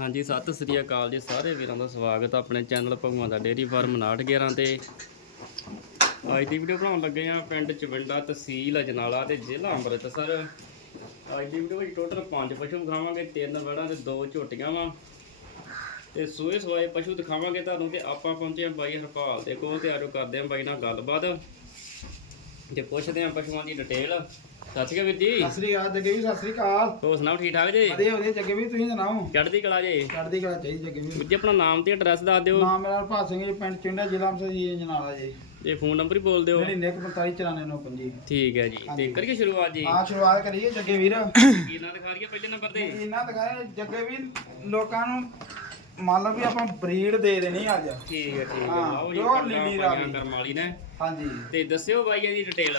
ਹਾਂਜੀ, ਸਤਿ ਸ੍ਰੀ ਅਕਾਲ ਜੀ ਸਾਰੇ ਵੀਰਾਂ ਦਾ ਸਵਾਗਤ ਆ ਆਪਣੇ ਚੈਨਲ ਭਗਵਾਨ ਦਾ ਡੇਅਰੀ ਫਾਰਮ 911 ਤੇ। ਅੱਜ ਦੀ ਵੀਡੀਓ ਬਣਾਉਣ ਲੱਗੇ ਆ ਪਿੰਡ ਚਵਿੰਡਾ ਤਹਿਸੀਲ ਅਜਨਾਲਾ ਤੇ ਜ਼ਿਲ੍ਹਾ ਅੰਮ੍ਰਿਤਸਰ। ਅੱਜ ਦੀ ਵੀਡੀਓ ਵਿੱਚ ਟੋਟਲ 5 ਪਸ਼ੂ ਦਿਖਾਵਾਂਗੇ, ਤਿੰਨ ਵੜਾਂ ਤੇ ਦੋ ਝੋਟੀਆਂ ਵਾ। ਤੇ ਸੂਏ ਸਵਾਏ ਪਸ਼ੂ ਦਿਖਾਵਾਂਗੇ ਤੁਹਾਨੂੰ ਤੇ ਆਪਾਂ ਪਹੁੰਚੇ ਆ ਬਾਈ ਹਰਪਾਲ ਦੇ ਕੋਲ ਤੇ ਆਜੋ ਕਰਦੇ ਆ ਬਾਈ ਨਾਲ ਗੱਲਬਾਤ। ਤੇ ਪੁੱਛਦੇ ਆ ਪਸ਼ੂਆਂ ਦੀ ਡਿਟੇਲ ਸਤਿ ਸ਼੍ਰੀ ਅਕਾਲ ਵੀਰ ਜੀ। ਸਤਿ ਸ੍ਰੀ ਅਕਾਲ ਜੱਗੇ ਵੀ ਸਤਿ ਸ੍ਰੀ ਅਕਾਲ। ਹੋਰ ਸੁਣਾਓ ਠੀਕ ਠਾਕ ਜੀ? ਵਧੀਆ ਵਧੀਆ ਜੱਗੇ ਵੀ ਤੁਸੀਂ ਸੁਣਾਓ? ਚੜ੍ਹਦੀ ਕਲਾ ਜੀ? ਚੜ੍ਹਦੀ ਕਲਾ ਚਾਹੀਦੀ ਜੱਗੇ ਵੀ ਜੀ ਆਪਣਾ ਨਾਮ ਤੇ ਐਡਰੈਸ ਦੱਸ ਦਿਓ। ਨਾਮ ਮੇਰਾ ਹਰਪਾਲ ਸਿੰਘ ਜੀ ਪਿੰਡ ਚਿੰਡਾ ਜ਼ਿਲ੍ਹਾ ਅੰਮ੍ਰਿਤਸਰ ਜੀ ਜਨਾਲਾ ਜੀ। ਇਹ ਫੋਨ ਨੰਬਰ ਹੀ ਬੋਲ ਦਿਓ। 99459499 ਠੀਕ ਹੈ ਜੀ। ਤੇ। ਕਰੀਏ ਸ਼ੁਰੂਆਤ ਜੀ। ਆ ਸ਼ੁਰੂਆਤ ਕਰੀਏ ਜੱਗੇ ਵੀਰ। ਕੀ ਨਾਂ ਦਿਖਾ ਰਹੀਏ ਪਹਿਲੇ ਨੰਬਰ ਤੇ? ਇਹਨਾਂ ਦਿਖਾਏ ਜੱਗੇ ਵੀਰ ਲੋਕਾਂ ਨੂੰ ਮੰਨ ਲਓ ਵੀ ਆਪਾਂ ਬਰੀਡ ਦੇ ਦੇਣੀ ਅੱਜ। ਠੀਕ ਹੈ ਠੀਕ ਹੈ। ਹਾਂ, ਲਓ ਜੀ ਜੋ ਪਾਈਆਂ ਰਾਵੀ। ਕਰਮ ਵਾਲੀ ਨੇ। ਹਾਂਜੀ। ਤੇ ਦੱਸਿਓ ਬਾਈ ਜੀ ਡਿਟੇਲ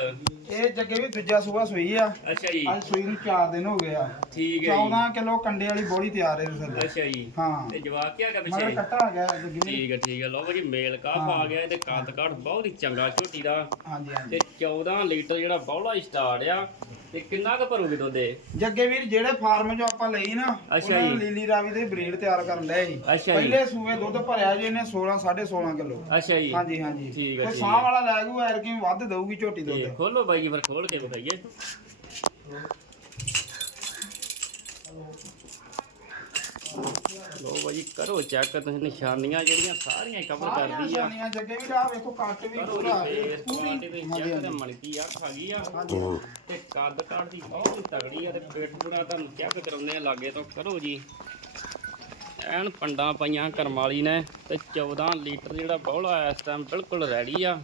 ਇਹ ਜੱਗੇ ਵੀ ਦੂਜਾ ਸੂਆ ਸੂਈ ਆ। ਅੱਛਾ ਜੀ। ਅੱਜ ਸੂਈ ਨੂੰ 4 ਦਿਨ ਹੋ ਗਏ ਆ। ਠੀਕ ਹੈ 14 ਕਿਲੋ ਕੰਡੇ ਵਾਲੀ ਬੋੜੀ ਤਿਆਰ ਹੈ ਜੀ ਰਸਲ ਅੱਛਾ ਜੀ। ਹਾਂ। ਤੇ ਜਵਾਬ ਕੀ ਹੈਗਾ ਮਗਰ ਪਿੱਛੇ ਕੱਟਾ ਆ ਗਿਆ ਜੱਗੇ ਠੀਕ ਹੈ ਠੀਕ ਹੈ। ਲਓ ਜੀ ਮੇਲ ਕਾਫ। ਆ ਗਿਆ ਤੇ ਕੱਦ ਕਾਠ ਬਹੁਤ ਹੀ ਚੰਗਾ ਝੋਟੀ ਦਾ। ਹਾਂਜੀ ਹਾਂਜੀ। ਤੇ 14 ਲੀਟਰ ਜਿਹੜਾ ਬੌਲਾ ਸਟਾਰਟ ਆ ਤੇ ਕਿੰਨਾ ਕੁ ਭਰੂਗੀ ਦੁੱਧ ਇਹ? ਜੱਗੇ ਵੀਰ ਜਿਹੜੇ ਫਾਰਮ 'ਚੋਂ ਆਪਾਂ ਲਈ ਨਾ ਅੱਛਾ ਜੀ। ਲੀਲੀ ਰਾਵੀ ਦੇ ਬਰੀਡ ਤਿਆਰ ਕਰਨ ਲਏ ਸੀ। ਅੱਛਾ ਜੀ। ਪਹਿਲੇ ਸੂਏ ਦੁੱਧ ਭਰਿਆ ਜੀ ਇਹਨੇ 16 16.5 ਕਿਲੋ। ਅੱਛਾ ਜੀ। ਹਾਂਜੀ ਹਾਂਜੀ। ਠੀਕ ਠੀਕ ਸਾਹ। ਵਾਲਾ ਲੈ ਗੂ ਐਰ ਕਿ ਵੱਧ ਦਊਗੀ ਝੋਟੀ ਤੇ ਦੁੱਧ ਖੋਲੋ ਬਾਈ ਜੀ ਫਿਰ ਖੋਲ ਕੇ ਵਿਖਾਈਏ। ਲੋ ਬਾਈ ਜੀ ਕਰੋ ਚੈੱਕ ਤੁਸੀਂ ਨਿਸ਼ਾਨੀਆਂ ਜਿਹੜੀਆਂ ਸਾਰੀਆਂ ਕਵਰ ਕਰਦੀ ਆ। ਨਿਸ਼ਾਨੀਆਂ ਜੱਗੇ ਵੀਰ ਆ ਵੇਖੋ ਕੱਟ ਵੀ ਪੂਰਾ ਪੂਰੀ ਚੈੱਕ ਤੇ ਅੱਖ ਆ ਗਈ ਆ। ਤੇ ਕੱਦ ਕਾਠ ਦੀ ਬਹੁਤ ਤਗੜੀ ਆ ਤੇ ਪੇਟ ਪੂਰਾ ਤੁਹਾਨੂੰ ਚੈੱਕ ਕਰਾਉਂਦੇ ਆ ਲਾਗੇ ਤੋਂ ਕਰੋ ਜੀ। ਐਨ ਪੰਡਾਂ ਪਈਆਂ ਕਰਮ ਵਾਲੀ ਨੇ ਤੇ 14 ਲੀਟਰ ਜਿਹੜਾ ਬੌਲਾ ਇਸ ਟਾਈਮ ਬਿਲਕੁਲ ਰੈਡੀ ਆ।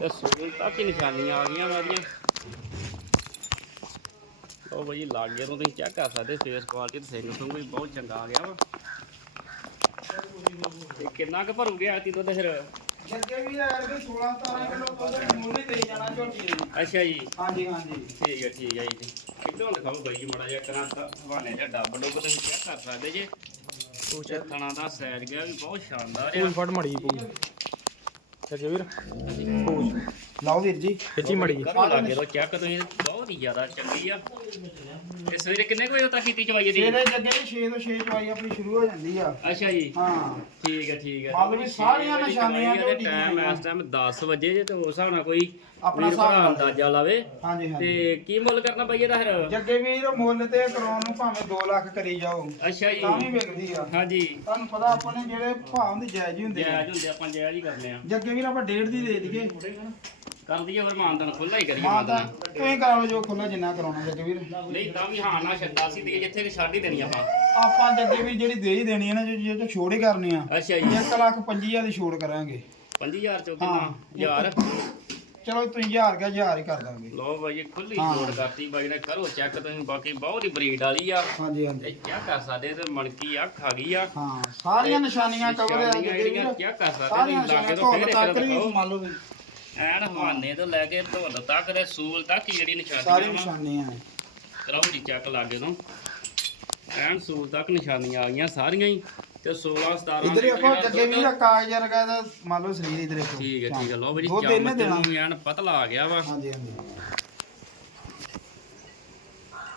ਤੇ ਸੂਲ ਤੱਕ ਹੀ ਨਿਸ਼ਾਨੀਆਂ ਆ ਗਈਆਂ ਮੇਰੀਆਂ ਉਹ ਬਈ ਲਾਗੇ ਤੋਂ ਤੁਸੀਂ ਚੈੱਕ ਕਰ ਸਕਦੇ ਫੇਸ ਕੁਆਲਿਟੀ ਤੇ ਸਿੰਘ ਸੁੰਗ ਵੀ ਬਹੁਤ ਚੰਗਾ ਆ ਗਿਆ ਵਾ। ਤੇ ਕਿੰਨਾ ਕੁ ਭਰੂਗੇ ਆਤੀ ਦੁੱਧ ਫਿਰ? ਜੱਗੇ ਵੀਰ ਐਰ ਕਿ 16 17 ਕਿਲੋ ਦੁੱਧ ਮੁੱਲ ਦੇਈ ਜਾਣਾ ਝੋਟੀ ਨੇ। ਅੱਛਾ ਜੀ। ਹਾਂਜੀ ਹਾਂਜੀ। ਠੀਕ ਹੈ ਠੀਕ ਹੈ ਜੀ। ਇਦੋਂ ਦਿਖਾਓ ਬਾਈ ਜੀ ਮੜਾ ਜਿਹਾ ਕਰਾਂ ਤਾਂ ਹਵਾਨੇ ਜਿਹਾ ਡੱਬ ਡੁੱਬ ਤੁਸੀਂ ਚੈੱਕ ਕਰ ਸਕਦੇ ਜੇ। ਤੇ ਥਣਾ ਦਾ ਸਾਈਜ਼ ਗਿਆ ਵੀ ਬਹੁਤ ਸ਼ਾਨਦਾਰ ਆ। ਫੜ ਮੜੀ ਪੂਜ ਜੱਗੇ ਵੀਰ ਪੂਜ ਲਓ ਵੀਰ ਜੀ। ਖਿੱਚੀ ਮੜੀ ਕਰੋ ਲਾਗੇ ਤੋਂ ਚੈੱਕ ਤੁਸੀਂ। ਬਹੁਤ ਹੀ ਜ਼ਿਆਦਾ ਚੰਗੀ ਆ। ਤੇ ਸਵੇਰੇ ਕਿੰਨੇ ਕੁ ਵਜੇ ਤੱਕ ਕੀਤੀ ਚਵਾਈ ਦੀ ਸਵੇਰੇ ਜੱਗੇ ਵੀ 6 ਤੋਂ 6 ਚਵਾਈ ਆਪਣੀ ਸ਼ੁਰੂ ਹੋ ਜਾਂਦੀ ਆ। ਅੱਛਾ ਜੀ। ਹਾਂ। ਠੀਕ ਹੈ ਠੀਕ ਮੰਨ ਲਓ ਵੀ ਸਾਰੀਆਂ ਨਿਸ਼ਾਨੀਆਂ ਆ ਤੇ ਟਾਈਮ ਇਸ ਟਾਈਮ 10 ਵਜੇ ਜੇ ਤੇ ਉਸ ਹਿਸਾਬ ਨਾਲ ਕੋਈ ਆਪਣਾ ਹਿਸਾਬ। ਅੰਦਾਜ਼ਾ ਲਾਵੇ। ਹਾਂਜੀ ਹਾਂਜੀ। ਤੇ ਕੀ ਮੁੱਲ ਕਰਨਾ ਪਈ ਇਹਦਾ ਫਿਰ? ਜੱਗੇ ਵੀਰ ਮੁੱਲ ਤੇ ਕਰਾਉਣ ਨੂੰ ਭਾਵੇਂ 2 ਲੱਖ ਕਰੀ ਜਾਓ। ਅੱਛਾ ਤਾਂ ਵੀ ਜੀ ਵਿਕਦੀ ਆ। ਹਾਂਜੀ। ਤੁਹਾਨੂੰ ਪਤਾ ਆਪਣੇ ਜਿਹੜੇ ਭਾਅ ਹੁੰਦੇ ਜਾਇਜ਼ ਹੀ ਹੁੰਦੇ ਆ ਜਾਇਜ਼ ਹੁੰਦੇ ਆਪਾਂ ਜਾਇਜ਼ ਹੀ ਕਰਨੇ ਆ। ਜੱਗੇ ਵੀਰ ਆਪਾਂ ਡੇਢ ਦੀ ਦੇ ਦਈਏ। ਕਰ ਦਈਏ ਫਿਰ ਮਾਨਦਾਨ ਖੁੱਲਾ ਹੀ ਕਰੀਏ ਮਾਂ ਦਾ ਮਾਨਦਾਨ ਤੁਸੀਂ ਕਰਾ ਲਓ ਜੋ ਖੁੱਲਾ ਜਿੰਨਾ ਕਰਾਉਣਾ ਜੱਗੇ ਵੀਰ। ਨਹੀਂ ਤਾਂ ਵੀ ਹਾਂ ਨਾ ਛੱਡਾ ਸੀ ਤੇ ਜਿੱਥੇ ਕਿ ਛੱਡ ਹੀ ਦੇਣੀ ਆਪਾਂ। ਆਪਾਂ ਜੱਗੇ ਵੀਰ ਜਿਹੜੀ ਦੇ ਹੀ ਦੇਣੀ ਹੈ ਨਾ ਜੋ ਜੇ ਛੋੜ ਹੀ ਕਰਨੀ ਆ। ਅੱਛਾ ਜੀ। 1 ਲੱਖ 25000 ਦੀ ਛੋੜ ਕਰਾਂਗੇ। 5000 ਚੋਂ ਹਾਂ, ਕਿੰਨਾ? ਯਾਰ ਚਲੋ ਤੁਸੀਂ ਹਜ਼ਾਰ ਗਿਆ ਹਜ਼ਾਰ ਹੀ ਕਰ ਦਾਂਗੇ। ਲੋ ਬਾਈ ਇਹ ਖੁੱਲੀ ਹਾਂ। ਜੋੜ ਕਰਤੀ ਬਾਈ ਨੇ ਕਰੋ ਚੈੱਕ ਤੁਸੀਂ ਬਾਕੀ ਬਹੁਤ ਹੀ ਬਰੀਡ ਵਾਲੀ ਆ। ਹਾਂਜੀ ਤੇ ਹਾਂਜੀ ਕੀ ਕਰ ਸਕਦੇ ਤੇ ਮਣਕੀ ਅੱਖ ਆ ਗਈ ਆ। ਹਾਂ ਸਾਰੀਆਂ ਨਿਸ਼ਾਨੀਆਂ ਕਵਰ ਆ ਨਿਸ਼ਾਨੀਆਂ ਜੱਗੇ ਜਿਹੜੀਆਂ ਵੀਰ। ਕੀ ਕਰ ਸਕਦੇ ਸਾਰੀਆਂ ਤੁਸੀਂ ਲਾਗੇ ਨਿਸ਼ਾਨੀਆਂ ਤੋਂ ਫੇਰ ਇੱਕ ਤੱਕ ਵੀ ਦਿਖਾਓ ਮੰਨ ਲਓ ਵੀ ਐਨ ਹਵਾਨੇ ਤੋਂ ਲੈ ਕੇ ਧੁੱਲ ਤੱਕ ਦੇ ਸੂਲ ਤੱਕ ਜਿਹੜੀ ਸਾਰੀ ਨਿਸ਼ਾਨੀਆਂ ਵਾ ਨਿਸ਼ਾਨੀਆਂ ਹੈ ਕਰਾਓ ਜੀ ਚੈੱਕ ਲਾਗੇ ਤੋਂ। ਐਨ ਸੂਲ ਤੱਕ ਨਿਸ਼ਾਨੀਆਂ ਆ ਗਈਆਂ ਸਾਰੀਆਂ ਹੀ ਤੇ 16 17 ਇਧਰ ਜਿਹੜਾ ਜੱਗੇ ਦੁੱਧ- ਵੀਰ ਕਾਗਜ਼ ਵਰਗਾ ਦਾ ਮੰਨ ਲਓ ਸਰੀਰ ਇਧਰ ਦੇਖੋ ਠੀਕ ਹੈ ਠੀਕ ਹੈ। ਲਓ ਵੀ ਦੁੱਧ ਇਹਨੇ ਚਮਚ ਦੇਣਾ ਨੂੰ ਵੀ ਐਨ ਪਤਲਾ ਆ ਗਿਆ ਵਾ। ਹਾਂਜੀ ਹਾਂਜੀ।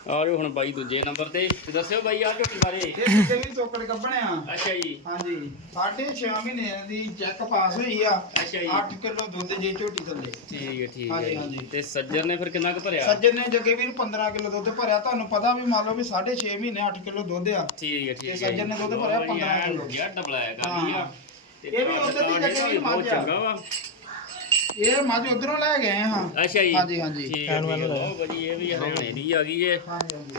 ਆ ਜਾਓ ਹੁਣ ਬਾਈ ਦੂਜੇ ਨੰਬਰ ਤੇ। ਤੇ ਦੱਸਿਓ ਬਾਈ ਆ ਝੋਟੀ ਬਾਰੇ। ਇਹ ਜੱਗੇ ਵੀਰ ਚੋਕੜ ਕੱਢਣੇ ਆ। ਅੱਛਾ ਜੀ। ਹਾਂਜੀ। ਸਾਢੇ 6 ਮਹੀਨੇ ਦੀ ਚੈੱਕ ਪਾਸ ਹੋਈ ਆ। ਅੱਛਾ ਜੀ। 8 ਕਿਲੋ ਦੁੱਧ ਜੇ ਝੋਟੀ ਥੱਲੇ। ਠੀਕ ਹੈ ਠੀਕ ਹਾਂਜੀ, ਹੈ। ਹਾਂਜੀ। ਤੇ ਸੱਜਰ ਨੇ ਫਿਰ ਕਿੰਨਾ ਕੁ ਭਰਿਆ? ਸੱਜਣ ਨੇ ਜੱਗੇ ਵੀਰ 15 ਕਿਲੋ ਦੁੱਧ ਭਰਿਆ। ਤੁਹਾਨੂੰ ਪਤਾ ਵੀ ਮੰਨ ਲਓ ਵੀ 6.5 ਮਹੀਨੇ 8 ਕਿਲੋ ਦੁੱਧ ਆ। ਠੀਕ ਹੈ ਠੀਕ ਹੈ। ਤੇ ਸੱਜਰ ਨੇ ਦੁੱਧ ਭਰਿਆ 15 ਕਿਲੋ। ਜੱਡ ਬਲੈਕ ਆ ਗਈ ਆ ਹਾਂ। ਇਹ ਵੀ ਉੱਧਰ ਦੀ ਤੁਹਾਡੇ ਜਗ੍ਹਾ ਵੀ ਵੀ ਬਹੁਤ ਮੱਝ। ਚੰਗਾ ਵਾ। ਇਹ ਮੱਝ ਉਧਰੋਂ ਲੈ ਗਏ ਹਾਂ। ਅੱਛਾ ਜੀ। ਹਾਂਜੀ, ਹਾਂਜੀ। ਠੀਕ ਹੈ ਠੀਕ ਹੈ। ਬਹੁਤ ਵਧੀਆ ਇਹ ਵੀ ਹਰਿਆਣੇ ਦੀ ਆ ਗਈ ਏ ਹਾਂਜੀ ਹਾਂਜੀ।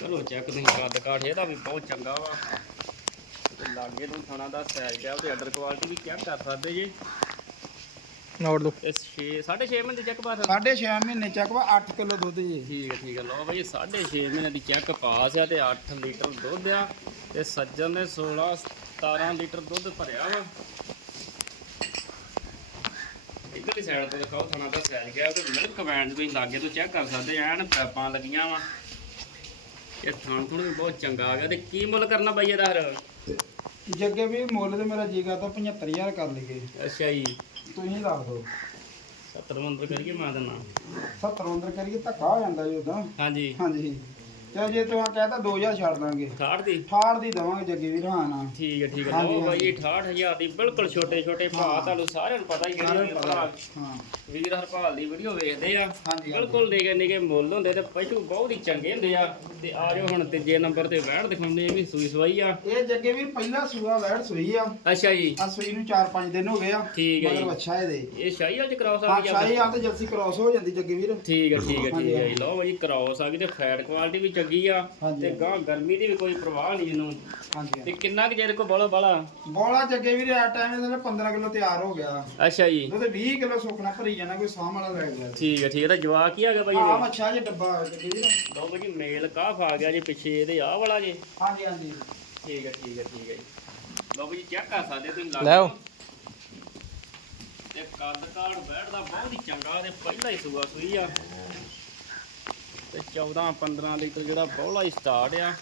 ਚਲੋ ਚੈੱਕ ਤੁਸੀਂ ਕੱਦ ਕਾਠ ਇਹਦਾ ਵੀ ਬਹੁਤ ਚੰਗਾ ਵਾ। ਤੇ ਲਾਗੇ ਨੂੰ ਥਾਣਾ ਦਾ ਸਾਈਜ਼ ਆ ਉਹਦੇ ਅਦਰ ਕੁਆਲਿਟੀ ਵੀ ਚੈੱਕ ਕਰ ਸਕਦੇ ਜੇ। ਨੋਟ ਤੇ 6 6.5 ਮਹੀਨੇ ਚੈੱਕ ਪਾਸ ਸਾਢੇ 6 ਮਹੀਨੇ ਚੱਕ ਵਾ 8 ਕਿਲੋ ਦੁੱਧ ਜੀ। ਠੀਕ ਹੈ ਠੀਕ ਹੈ। ਲਓ ਬਈ 6.5 ਮਹੀਨੇ ਦੀ ਚੈੱਕ ਪਾਸ ਆ ਤੇ 8 ਲੀਟਰ ਦੁੱਧ ਆ। ਤੇ ਸੱਜਣ ਨੇ 16 17 ਲੀਟਰ ਦੁੱਧ ਭਰਿਆ ਵਾ। ਇੱਧਰਲੀ ਸਾਈਡ ਤੇ ਦਿਖਾਓ ਥਾਣਾ ਦਾ ਸਾਈਜ਼ ਗਿਆ ਤੇ ਮਿਲਕ ਵੈਨ ਤੁਸੀਂ ਲਾਗੇ ਤੋਂ ਚੈੱਕ ਕਰ ਸਕਦੇ ਐਨ ਪੈਪਾਂ ਲੱਗੀਆਂ ਵਾ। ਇਹ ਥਾਣ ਥੁਣ ਵੀ ਬਹੁਤ ਚੰਗਾ ਆ ਗਿਆ ਤੇ ਕੀ ਮੁੱਲ ਕਰਨਾ ਬਾਈ ਇਹਦਾ ਫਿਰ? ਜੱਗੇ ਵੀ ਮੁੱਲ ਤੇ ਮੇਰਾ ਜੀਗਾ ਤਾਂ 75000 ਕਰ ਲਈਏ। ਅੱਛਾ ਜੀ। ਤੁਸੀਂ ਲਾ ਦਿਓ। 70 ਅੰਦਰ ਕਰੀਏ ਮੈਂ ਦਿੰਦਾ 70 ਅੰਦਰ ਕਰੀਏ ਧੱਕਾ ਹੋ ਜਾਂਦਾ ਜੀ ਉਦਾਂ। ਹਾਂਜੀ। ਹਾਂਜੀ। ਤੇ ਜੇ ਤੂੰ ਕਹਤਾ 2000 ਛੱਡ ਦਾਂਗੇ। 68 ਦੀ? ਠਾੜ ਦੀ ਦਵਾਂਗੇ ਜੱਗੇ ਵੀਰ ਹਾਂ ਨਾ ਠੀਕ ਹੈ ਠੀਕ ਹੈ। ਬਾਈ ਹਾਂਜੀ। 68000 ਦੀ ਬਿਲਕੁਲ ਛੋਟੇ ਛੋਟੇ ਭਾਅ ਤੁਹਾਨੂੰ ਸਾਰਿਆਂ ਨੂੰ ਪਤਾ ਹੀ ਹੈ ਭਰਾ। ਹਾਂ ਵੀਰ ਹਰਪਾਲ ਦੀ ਵੀਡੀਓ ਵੇਖਦੇ ਆ। ਹਾਂਜੀ ਬਿਲਕੁਲ ਨਿਗੇ ਨਿਗੇ ਮੁੱਲ ਹੁੰਦੇ ਤੇ ਪਸ਼ੂ ਬਹੁਤ ਹੀ ਚੰਗੇ ਹੁੰਦੇ ਆ। ਤੇ ਆ ਜਾਓ ਹੁਣ ਤੀਜੇ ਨੰਬਰ ਤੇ ਵਹਿੜ ਦਿਖਾਉਂਦੇ ਇਹ ਵੀ ਸੂਈ ਸਵਾਈ ਆ। ਇਹ ਜੱਗੇ ਵੀਰ ਪਹਿਲਾ ਸੂਆ ਵੈੜ ਸੂਈ ਆ। ਅੱਛਾ ਜੀ। ਆ ਸੂਈ ਨੂੰ 4-5 ਦਿਨ ਹੋ ਗਏ ਆ ਠੀਕ ਹੈ ਜੀ। ਬੱਚਾ ਇਹਦੇ। ਇਹ ਸ਼ਾਹੀ ਵਾਲ ਚ ਕਰਾਉਸ ਆ ਗਈ ਆ ਸ਼ਾਹੀ ਆ ਤੇ ਜਰਸੀ ਕ੍ਰਾਸ ਹੋ ਜਾਂਦੀ ਜੱਗੇ ਵੀਰ। ਠੀਕ ਹੈ ਠੀਕ ਹੈ ਠੀਕ ਹੈ। ਲਓ ਬਾਈ ਕਰਾਉਸ ਆ ਗਈ ਤੇ ਫੈਟ ਕੁਆਲਿਟੀ ਵੀ ਚੰਗੀ ਆ ਹਾਂਜੀ। ਤੇ ਗਾਂ ਗਰਮੀ ਦੀ ਵੀ ਕੋਈ ਪਰਵਾਹ ਨਹੀਂ ਇਹਨੂੰ। ਹਾਂਜੀ ਤੇ ਕਿੰਨਾ ਕੁ ਚਿਰ ਕੋ ਬੋਲੋ ਬਾਲਾ? ਬੋਲਾ ਜੱਗੇ ਵੀਰ ਆ ਟਾਈਮ ਇਹਦੇ ਨਾਲ 15 ਕਿਲੋ ਤਿਆਰ ਹੋ ਗਿਆ। ਅੱਛਾ ਜੀ। ਉਹਦੇ 20 ਕਿਲੋ ਸੁੱਕਣਾ ਭਰੀ ਜਾਣਾ ਕੋਈ ਸਾਂਭ ਵਾਲਾ ਲੈ ਗਿਆ। ਠੀਕ ਹੈ ਠੀਕ ਹੈ ਤਾਂ ਜਵਾਕ ਹੀ ਆ ਗਿਆ ਬਾਈ ਆ ਇਹਦੇ ਮੱਛਾ ਜੇ ਡੱਬਾ ਆ ਜੱਗੇ ਵੀਰ। ਲਓ ਬਾਈ ਮੇਲ ਕਾਫ ਆ ਗਿਆ ਜੀ ਪਿੱਛੇ ਇਹਦੇ ਆਹ ਵਾਲਾ ਜੀ। ਹਾਂਜੀ ਹਾਂਜੀ। ਠੀਕ ਹੈ ਠੀਕ ਹੈ ਠੀਕ ਹੈ ਜੀ। ਲਓ ਬਾਈ ਚੈੱਕ ਕਰ ਸਕਦੇ ਤੁਸੀਂ ਲੱਗ ਲੈ ਆਓ। ਤੇ ਕੱਦ ਕਾੜ ਬੈਠਦਾ ਬਹੁਤ ਹੀ ਚੰਗਾ ਤੇ ਪਹਿਲਾ ਹੀ ਸੂਆ ਸੂਈ ਆ। ਤੇ 14 15 ਲੀਟਰ ਜਿਹੜਾ ਬੋਲਾ ਹੀ ਸਟਾਰਟ ਆ।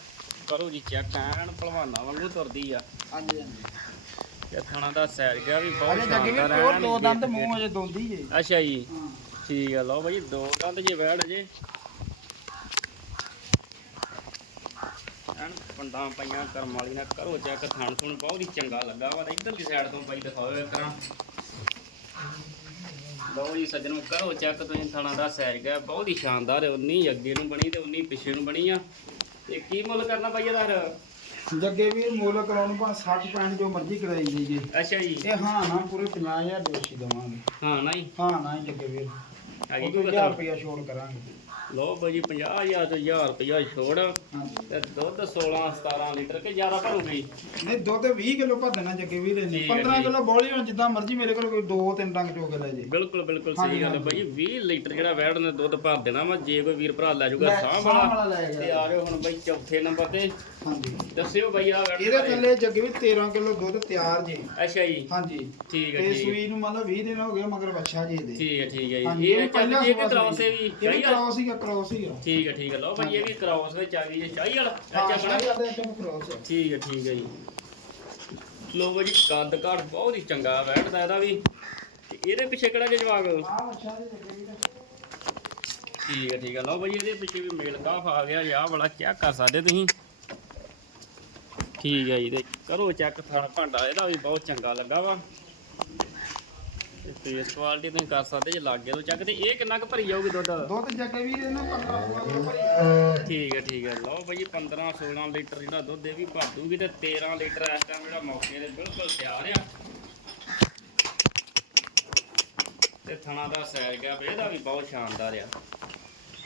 ਕਰੋ ਜੀ ਚੈੱਕ ਐਨ ਭਲਵਾਨਾ ਵਾਂਗੂ ਤੁਰਦੀ ਆ। ਹਾਂਜੀ ਹਾਂਜੀ। ਥਣਾ ਦਾ ਸੈਰ ਗਿਆ ਵੀ ਬਹੁਤ ਜੱਗੇ ਸ਼ਾਨਦਾਰ ਪਿਓਰ ਐਨ ਦੋ ਦੰਦ ਮੂੰਹ ਅਜੇ ਦੋਂਦੀ ਗਿੱਟ। ਅੱਛਾ ਜੀ। ਹਾਂ। ਠੀਕ ਆ ਲਓ ਬਾਈ ਦੋ ਦੰਦ ਜੇ ਬੈਠ ਜੇ। ਐਨ ਪੰਡਾਂ ਪਈਆਂ ਕਰਮ ਵਾਲੀ ਨਾਲ ਕਰੋ ਚੈੱਕ ਥਣ ਥੁਣ ਬਹੁਤ ਹੀ ਚੰਗਾ ਲੱਗਾ ਵਾ ਤੇ ਇੱਧਰਲੀ ਸਾਈਡ ਤੋਂ ਬਾਈ ਦਿਖਾਓ ਇੱਕ ਤਰ੍ਹਾਂ। ਲਓ ਜੀ ਸੱਜਣੋ ਕਰੋ ਚੈੱਕ ਤੁਸੀਂ ਥਣਾ ਦਾ ਸੈਰ ਗਿਆ। ਬਹੁਤ ਹੀ ਸ਼ਾਨਦਾਰ ਹੈ ਉਨੀ ਅੱਗੇ ਨੂੰ ਬਣੀ ਤੇ ਉਨੀ ਪਿੱਛੇ ਨੂੰ ਬਣੀ ਆ। ਤੇ ਕੀ ਮੁੱਲ ਕਰਨਾ ਬਾਈ ਇਹਦਾ ਫਿਰ ਜੱਗੇ ਵੀਰ ਮੁੱਲ ਕਰਾਉਣ ਪਾ 60 65 ਜੋ ਮਰਜ਼ੀ ਕਰਾਈ ਦੀ ਜੀ ਅੱਛਾ ਜੀ। ਇਹ ਹਾਂ ਨਾ ਪੂਰੇ 50000 ਦੇ ਵਿੱਚ ਹੀ ਦੇਵਾਂਗੇ। ਹਾਂ ਨਾ ਜੀ। ਹਾਂ ਨਾ ਹੀ ਜੱਗੇ ਵੀਰ। ਉਹ ਕੋਈ 1000 ਕਤਰ ਰੁਪਇਆ ਛੋੜ ਕਰਾਂਗੇ। ਲਓ ਬਾਈ ਜੀ 50000 ਤੋਂ 1000 ਰੁਪਇਆ ਛੋੜ। ਤੇ ਦੁੱਧ 16 17 ਲੀਟਰ ਕਿ ਜ਼ਿਆਦਾ ਭਰੂਗੀ? ਨਹੀਂ ਦੁੱਧ 20 ਕਿਲੋ ਭਰ ਦੇਣਾ ਜੱਗੇ ਠੀਕ ਹੈ, 15 ਠੀਕ। ਕਿਲੋ ਬੋਲੀ ਹੁਣ ਜਿੱਦਾਂ ਮਰਜ਼ੀ ਮੇਰੇ ਕੋਲ ਕੋਈ 2 3 ਡੰਗ ਚੋਕ ਲੈ ਜੇ। ਬਿਲਕੁਲ ਬਿਲਕੁਲ ਸਹੀ ਗੱਲ ਹੈ। ਬਾਈ 20 ਲੀਟਰ ਜਿਹੜਾ ਵੈੜ ਨੇ ਦੁੱਧ ਭਰ ਦੇਣਾ ਵਾ ਜੇ ਕੋਈ ਵੀਰ ਭਰਾ ਲੈ ਜਾਊਗਾ ਸਾਹ ਵਾਲਾ। ਤੇ ਆ ਜਾਓ ਹੁਣ ਬਾਈ ਚੌਥੇ ਨੰਬਰ ਤੇ। ਹਾਂਜੀ। ਦੱਸਿਓ ਬਾਈ ਆ ਵੈੜ ਇਹਦੇ ਥੱਲੇ ਜੱਗੇ ਵੀਰ 13 ਕਿਲੋ ਦੁੱਧ ਤਿਆਰ ਜੇ। ਅੱਛਾ ਜੀ। ਹਾਂਜੀ। ਠੀਕ ਹੈ ਤੇ ਠੀਕ ਹੈ। ਸੂਈ ਨੂੰ ਮਤਲਬ 20 ਦਿਨ ਹੋ ਗਏ ਮਗਰ ਬੱਚਾ ਜੀ ਇਹਦੇ। ਠੀਕ ਹੈ ਠੀਕ ਹੈ ਜੀ। ਇਹ ਪਹਿਲਾਂ ਇਹ ਵੀ ਕਰਾਉਸ ਵੀ ਵੀ ਵਾਲਾ ਕ੍ਰਾਸ ਕ੍ਰਾਸ ਹੀਗਾ ਠੀਕ ਹੈ ਠੀਕ ਹੈ ਲਓ ਬਾਈ ਇਹ ਵੀ ਕਰਾਉਸ ਵਿੱਚ ਆ ਗਈ ਹੈ ਚਾਹੀ ਵਾਲਾ ਹਾਂ ਅੱਛਾ ਸ਼ਾਹੀ ਆਪਣਾ ਵਾਲੇ ਤੇ ਕ੍ਰਾਸ ਹੈ ਠੀਕ ਹੈ ਠੀਕ ਹੈ ਜੀ। ਲੋ ਬਾਈ ਕੱਦ ਕਾਠ ਬਹੁਤ ਹੀ ਚੰਗਾ ਬੈਠਦਾ ਇਹਦਾ ਵੀ। ਤੇ ਇਹਦੇ ਪਿੱਛੇ ਕਿਹੜਾ ਜੇ ਜਵਾਕ? ਆ ਦੇ ਠੀਕ ਹੈ ਠੀਕ ਹੈ ਲਓ ਬਾਈ ਇਹਦੇ ਪਿੱਛੇ ਵੀ ਮੇਲ ਕਾਫ ਆ ਗਿਆ ਜੀ। ਆਹ ਵਾਲਾ ਚੈੱਕ ਕਰ ਸਕਦੇ ਤੁਸੀਂ। ਠੀਕ ਹੈ ਜੀ ਤੇ ਕਰੋ ਚੈੱਕ ਥਣ ਭਾਂਡਾ ਇਹਦਾ ਵੀ ਬਹੁਤ ਚੰਗਾ ਲੱਗਾ ਵਾ। ਫੇਸ ਕੁਆਲਿਟੀ ਤੁਸੀਂ ਕਰ ਸਕਦੇ ਜੇ ਲਾਗੇ ਤੋਂ ਚੱਕ ਤੇ ਇਹ ਕਿੰਨਾ ਕੁ ਭਰੀ ਜਾਊਗੀ ਦੁੱਧ? ਦੁੱਧ ਜੱਗੇ ਵੀਰ ਇਹਨੂੰ 15 ਕਿਲੋ ਭਰੀ ਠੀਕ ਹੈ ਠੀਕ ਹੈ। ਲਓ ਬਾਈ 15 16 ਲੀਟਰ ਜਿਹੜਾ ਦੁੱਧ ਇਹ ਵੀ ਭਰ ਦੂਗੀ ਤੇ 13 ਲੀਟਰ ਇਸ ਟਾਈਮ ਜਿਹੜਾ ਮੌਕੇ ਦੇ ਬਿਲਕੁਲ ਤਿਆਰ ਆ। ਤੇ ਥਣਾ ਦਾ ਸੈਰ ਗਿਆ ਵੀ ਇਹਦਾ ਵੀ ਬਹੁਤ ਸ਼ਾਨਦਾਰ ਆ।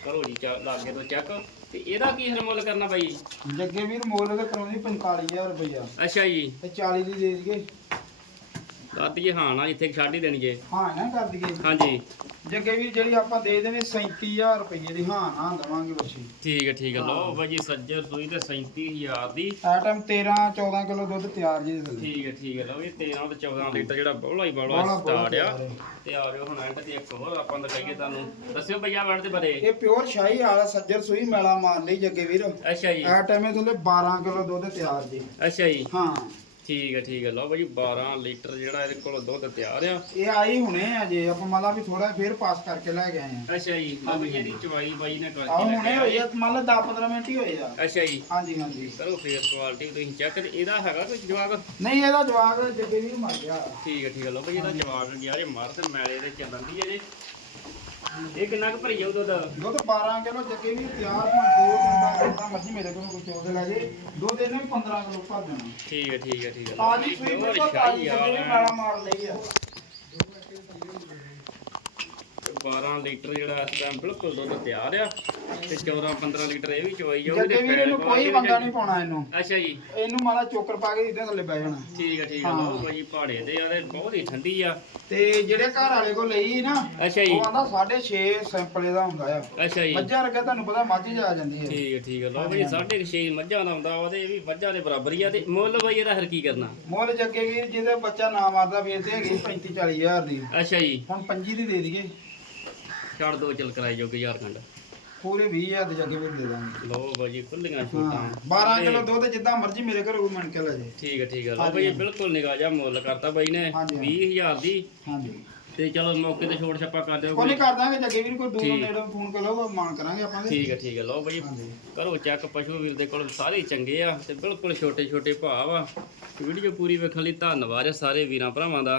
ਕਰੋ ਜੀ ਚਾ- ਲਾਗੇ ਤੋਂ ਚੈੱਕ। ਤੇ ਇਹਦਾ ਕੀ ਮੁੱਲ ਕਰਨਾ ਬਾਈ? ਜੱਗੇ ਵੀਰ ਮੁੱਲ ਤੇ ਕਰਾਉਂਦੀ 45000 ਰੁਪਇਆ ਅੱਛਾ ਜੀ। ਤੇ 40 ਦੀ ਦੇ ਦਈਏ। ਦੱਸ ਦਈਏ ਹਾਂ ਨਾ ਇੱਥੇ ਛੱਡ ਹੀ ਦੇਣੀ ਜੇ ਹਾਂ ਨਾ ਕਰ ਦਈਏ ਹਾਂਜੀ। ਜੱਗੇ ਵੀਰ ਜਿਹੜੀ ਆਪਾਂ ਦੇ ਦੇਣੀ 37000 ਰੁਪਏ ਦੀ ਹਾਂ ਨਾ ਦਵਾਂਗੇ ਬੱਚੀ। ਠੀਕ ਹੈ ਠੀਕ ਹੈ ਲਓ ਬਾਈ ਜੀ ਸੱਜਰ ਸੂਈ ਤੇ 37000 ਦੀ। ਆ ਟਾਈਮ 13 14 ਕਿਲੋ ਦੁੱਧ ਤਿਆਰ ਜੀ ਠੀਕ ਹੈ ਠੀਕ ਹੈ ਲਓ ਇਹ 13 ਤੇ 14 ਲੀਟਰ ਜਿਹੜਾ ਬੋਲਾ ਹੀ ਬੋਲਾ ਸਟਾਰਟ ਆ। ਤੇ ਆ ਹੁਣ ਐਂਡ ਤੇ ਇੱਕ ਹੋਰ ਆਪਾਂ ਦਿਖਾਈਏ ਤੁਹਾਨੂੰ। ਦੱਸਿਓ ਭਈਆ ਵੜ ਦੇ ਬਾਰੇ। ਇਹ ਪਿਓਰ ਸ਼ਾਹੀ ਵਾਲਾ ਸੱਜਰ ਸੂਈ ਮੈਲਾ ਮਾਰ ਲਈ ਜੱਗੇ ਵੀਰ। ਅੱਛਾ ਜੀ। ਆ ਟਾਈਮ ਇਹ ਥੱਲੇ 12 ਕਿਲੋ ਦੁੱਧ ਤਿਆਰ ਜੀ। ਅੱਛਾ ਜੀ। ਹਾਂ। ਠੀਕ ਹੈ ਠੀਕ ਹੈ ਲਓ ਬਾਈ 12 ਲੀਟਰ ਜਿਹੜਾ ਇਹਦੇ ਕੋਲ ਦੁੱਧ ਤਿਆਰ ਆ। ਇਹ ਆਈ ਹੁਣੇ ਆ ਜੇ ਆਪਾਂ ਮੰਨ ਲਾ ਵੀ ਥੋੜਾ ਫੇਰ ਪਾਸ ਕਰਕੇ ਲੈ ਗਏ ਆ। ਅੱਛਾ ਜੀ ਲਓ ਬਾਈ ਇਹਦੀ ਚਵਾਈ ਬਾਈ ਨੇ ਆ ਕਰਕੇ ਹੁਣੇ ਹੋਈ ਆ ਮੰਨ ਲਾ 10 15 ਮਿੰਟ ਹੀ ਹੋਏ ਆ। ਅੱਛਾ ਜੀ। ਹਾਂਜੀ ਹਾਂਜੀ। ਕਰੋ ਫੇਸ ਕੁਆਲਿਟੀ ਤੁਸੀਂ ਚੈੱਕ ਇਹਦਾ ਹੈਗਾ ਕੋਈ ਜਵਾਬ ਨਹੀਂ ਇਹਦਾ ਜਵਾਬ ਜੱਗੇ ਵੀਰ ਮਰ ਗਿਆ। ਠੀਕ ਹੈ ਠੀਕ ਹੈ ਲਓ ਬਾਈ ਇਹਦਾ ਜਵਾਬ ਗਿਆ ਜੇ ਮਰ ਤੇ ਮੈਲੇ ਦੇ ਚੱਲਣ ਦੀ ਜੇ। ਇਹ ਕਿੰਨਾ ਕੁ ਭਰੀ ਜਾਊ ਦੁੱਧ? ਦੁੱਧ 12 ਕਿਲੋ ਜੱਗੇ ਤਿਆਰ ਦੋ ਮੇਰੇ ਕੋਲ ਕੋਈ ਚੋਦ ਲੈ ਜੇ। ਵੀ 15 ਕਿਲੋ ਭਰ ਦੇਣਾ। ਠੀਕ ਹੈ ਠੀਕ ਹੈ ਠੀਕ ਹੈ। ਤਾਜੀ ਸੂਈ ਹੋਰ ਬਿਲਕੁਲ ਸ਼ਾਹੀ ਤਾਜੀ ਆ, ਜੱਗੇ ਵੀਰ ਮੈਲਾ ਮਾਰ ਲਈ ਆ। 12 ਲੀਟਰ ਜਿਹੜਾ ਇਸ ਟਾਈਮ ਬਿਲਕੁਲ ਦੁੱਧ ਤਿਆਰ ਆ ਤੇ 14 15 ਲੀਟਰ ਇਹ ਵੀ ਚਵਾਈ ਜਾਊਗੀ ਜੱਗੇ ਵੀਰ ਇਹਨੂੰ ਕੋਈ ਬੰਦਾ ਨਹੀਂ ਪਾਉਣਾ ਇਹਨੂੰ। ਅੱਛਾ ਜੀ। ਇਹਨੂੰ ਮਾਲਾ ਚੋਕਰ ਪਾ ਕੇ ਇੱਦਾਂ ਥੱਲੇ ਬਹਿ ਜਾਣਾ। ਠੀਕ ਹੈ ਠੀਕ ਹਾਂ। ਲਓ ਬਾਈ ਪਹਾੜੇ ਦੇ ਆ ਤੇ ਬਹੁਤ ਹੀ ਠੰਡੀ ਆ। ਤੇ ਜਿਹੜੇ ਘਰ ਵਾਲੇ ਕੋ ਲਈ ਨਾ ਅੱਛਾ ਜੀ। ਉਹ ਆਂਦਾ 6.5 ਸੈਂਪਲ ਇਹਦਾ ਹੁੰਦਾ ਆ। ਅੱਛਾ ਜੀ। ਮੱਝਾਂ ਰਕੇ ਤੁਹਾਨੂੰ ਪਤਾ ਮੱਝ ਜਾ ਜਾਂਦੀ ਹੈ ਠੀਕ ਹੈ ਠੀਕ ਹੈ ਲਓ ਕੁ ਛੇ ਮੱਝਾਂ ਦਾ ਹੁੰਦਾ ਉਹਦੇ ਇਹ ਵੀ ਮੱਝਾਂ ਦੇ ਬਰਾਬਰ ਹੀ ਆ ਤੇ ਮੁੱਲ ਬਾਈ ਇਹਦਾ ਹਰ ਕੀ ਕਰਨਾ? ਮੁੱਲ ਜੱਗੇ ਵੀਰ ਜਿਹਦੇ ਬੱਚਾ ਨਾ ਮਾਰਦਾ ਵੇਚਦੇ ਹੈਗੇ 35 40 ਹਜ਼ਾਰ ਦੀ। ਅੱਛਾ ਜੀ। ਹੁਣ 25 ਦੀ ਦੇ ਦਈਏ। ਛੱਡ ਦੋ ਚਲ ਕਰਾਈ ਜੋਗੇ ਝਾਰਖੰਡ ਪੂਰੇ 20 ਹਜ਼ਾਰ ਦੇ ਜੱਗੇ ਵੀਰ ਦੇ ਦਾਂਗੇ। ਲਓ ਬਾਈ ਜੀ ਖੁੱਲੀਆਂ ਛੋਟਾਂ 12 ਤੇ- ਕਿਲੋ ਦੁੱਧ ਜਿੱਦਾਂ ਮਰਜ਼ੀ ਮੇਰੇ ਘਰੋਂ ਮੰਨ ਕੇ ਲੈ ਜੇ ਠੀਕ ਹੈ ਠੀਕ ਹੈ ਬਾਈ ਹਾਂਜੀ। ਬਿਲਕੁਲ ਨਿਗਾਹ ਜਾ ਮੁੱਲ ਕਰਤਾ ਬਾਈ ਨੇ ਹਾਂਜੀ, ਹਾਂਜੀ। 20000 ਦੀ। ਹਾਂਜੀ। ਤੇ ਚਲੋ ਮੌਕੇ ਤੇ ਛੋੜ ਛੱਪਾ ਕਰ ਦਿਓ ਕੋਈ ਕਰ ਦਾਂਗੇ ਜੱਗੇ ਵੀਰ ਕੋਈ ਦੂਰ। ਨੇੜੇ ਫੋਨ ਕਰ ਲਓ ਮਾਨ ਕਰਾਂਗੇ ਆਪਾਂ ਠੀਕ ਹੈ ਠੀਕ ਹੈ ਲਓ ਬਈ ਕਰੋ ਚੈੱਕ ਪਸ਼ੂ ਵੀਰ ਦੇ ਕੋਲ ਸਾਰੇ ਚੰਗੇ ਆ ਤੇ ਬਿਲਕੁਲ ਛੋਟੇ ਛੋਟੇ ਭਾਅ ਆ ਵੀਡੀਓ ਪੂਰੀ ਵੇਖਣ ਲਈ ਧੰਨਵਾਦ ਸਾਰੇ ਵੀਰਾਂ ਭਰਾਵਾਂ ਦਾ।